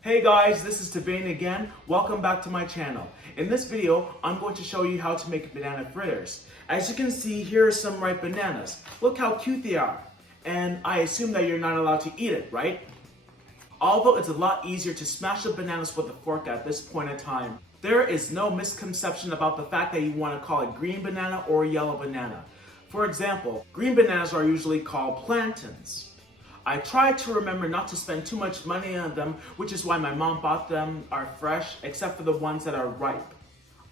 Hey guys, this is Tabane again. Welcome back to my channel. In this video, I'm going to show you how to make banana fritters. As you can see, here are some ripe bananas. Look how cute they are. And I assume that you're not allowed to eat it, right? Although it's a lot easier to smash the bananas with a fork at this point in time, there is no misconception about the fact that you want to call it green banana or yellow banana. For example, green bananas are usually called plantains. I try to remember not to spend too much money on them, which is why my mom bought them are fresh, except for the ones that are ripe.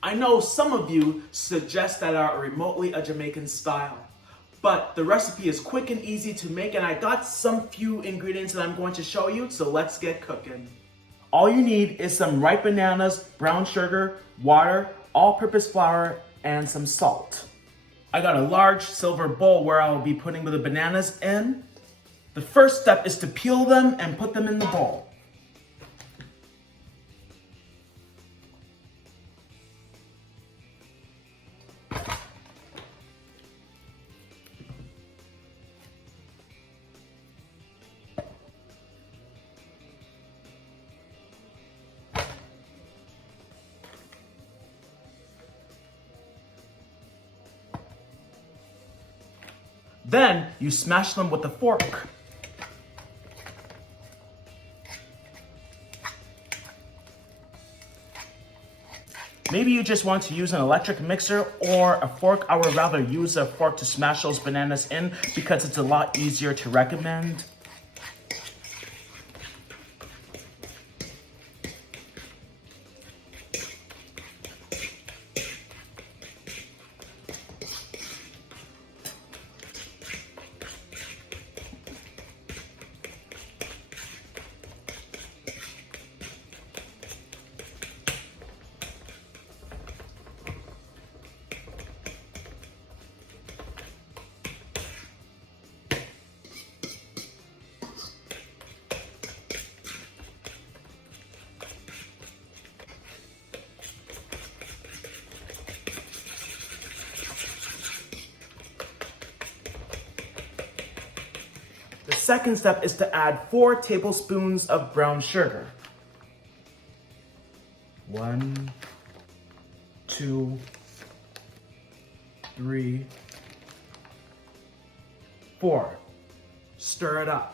I know some of you suggest that are remotely a Jamaican style, but the recipe is quick and easy to make, and I got some few ingredients that I'm going to show you, so let's get cooking. All you need is some ripe bananas, brown sugar, water, all-purpose flour, and some salt. I got a large silver bowl where I will be putting the bananas in. The first step is to peel them and put them in the bowl. Then you smash them with a fork. Maybe you just want to use an electric mixer or a fork. I would rather use a fork to smash those bananas in because it's a lot easier to recommend. The second step is to add 4 tablespoons of brown sugar. 1, 2, 3, 4. Stir it up.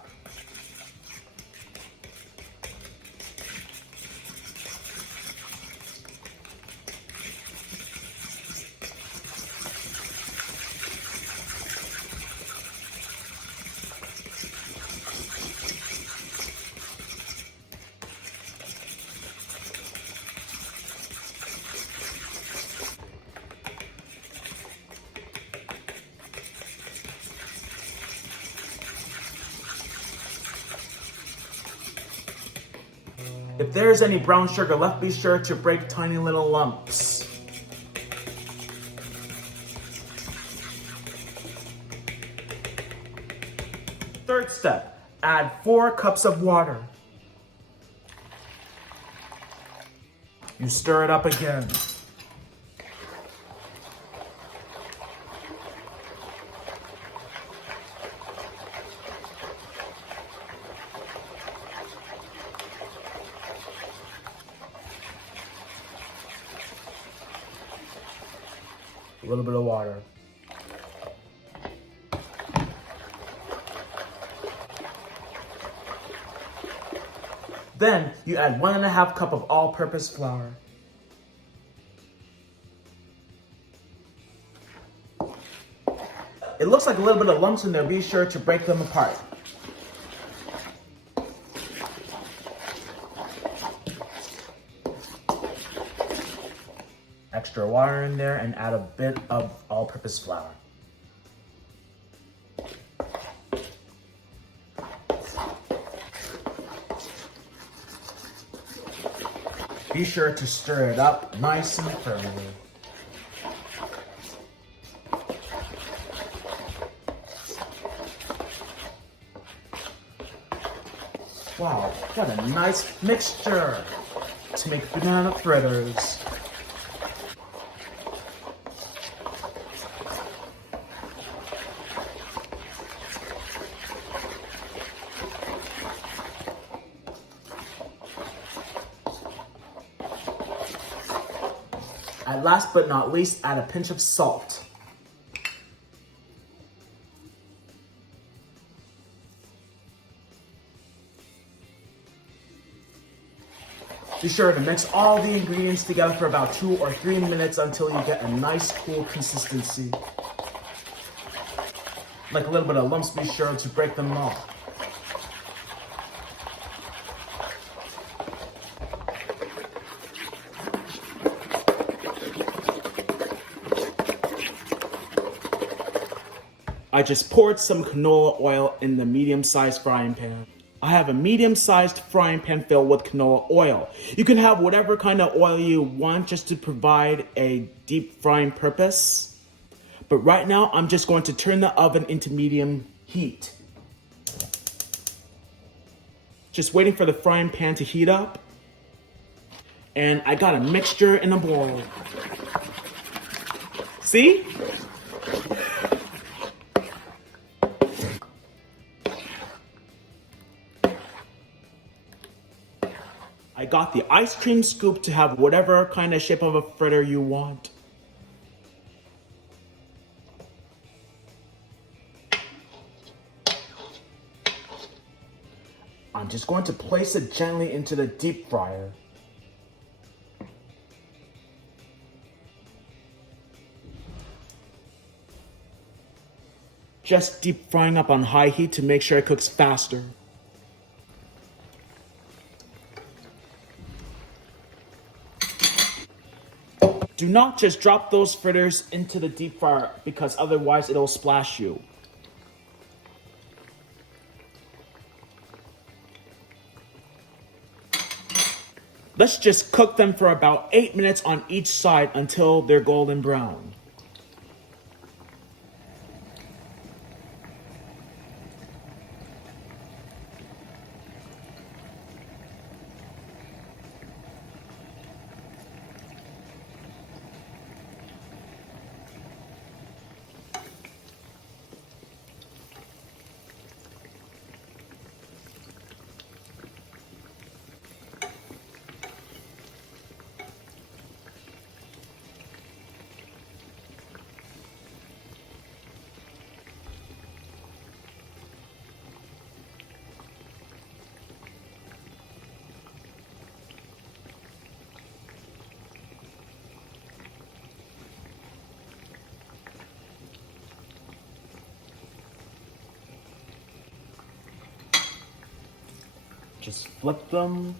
If there's any brown sugar left, be sure to break tiny little lumps. Third step, add 4 cups of water. You stir it up again. A little bit of water. Then you add 1½ cup of all-purpose flour. It looks like a little bit of lumps in there. Be sure to break them apart. Extra water in there and add a bit of all-purpose flour. Be sure to stir it up nice and firmly. Wow, what a nice mixture to make banana fritters. And last but not least, add a pinch of salt. Be sure to mix all the ingredients together for about 2 or 3 minutes until you get a nice cool consistency. Like a little bit of lumps, be sure to break them off. I just poured some canola oil in the medium-sized frying pan. I have a medium-sized frying pan filled with canola oil. You can have whatever kind of oil you want just to provide a deep frying purpose. But right now, I'm just going to turn the oven into medium heat. Just waiting for the frying pan to heat up. And I got a mixture in a bowl. See? I got the ice cream scoop to have whatever kind of shape of a fritter you want. I'm just going to place it gently into the deep fryer. Just deep frying up on high heat to make sure it cooks faster. Do not just drop those fritters into the deep fryer because otherwise it'll splash you. Let's just cook them for about 8 minutes on each side until they're golden brown. Just flip them.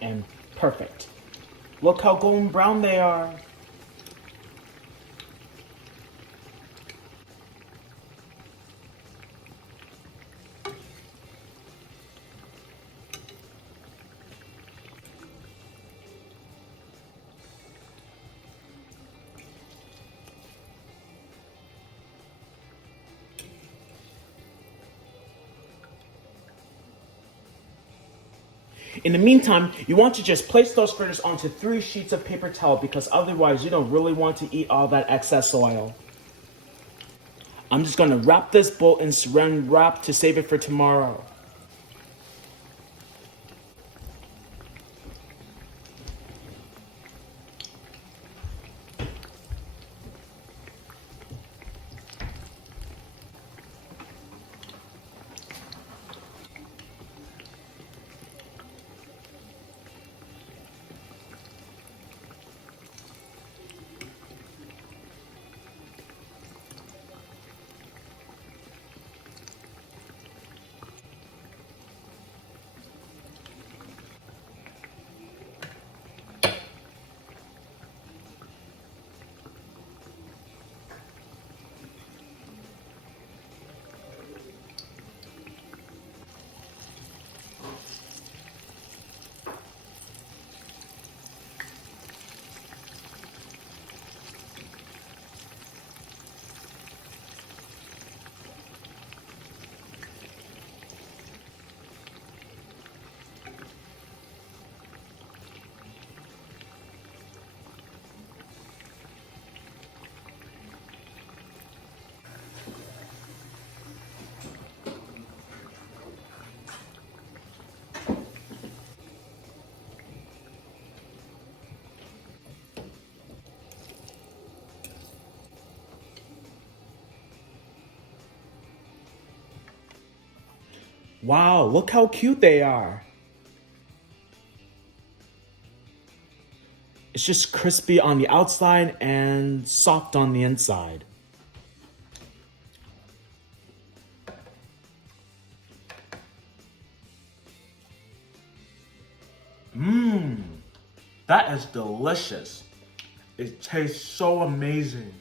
And perfect. Look how golden brown they are. In the meantime, you want to just place those fritters onto 3 sheets of paper towel because otherwise you don't really want to eat all that excess oil. I'm just going to wrap this bowl in saran wrap to save it for tomorrow. Wow, look how cute they are. It's just crispy on the outside and soft on the inside. Mmm, that is delicious. It tastes so amazing.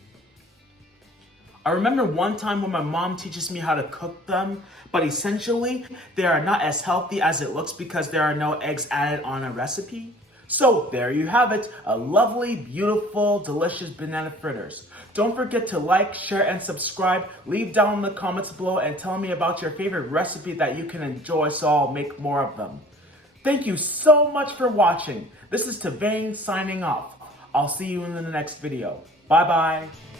I remember one time when my mom teaches me how to cook them, but essentially they are not as healthy as it looks because there are no eggs added on a recipe. So there you have it, a lovely, beautiful, delicious banana fritters. Don't forget to like, share, and subscribe. Leave down in the comments below and tell me about your favorite recipe that you can enjoy so I'll make more of them. Thank you so much for watching. This is Tavane signing off. I'll see you in the next video. Bye bye.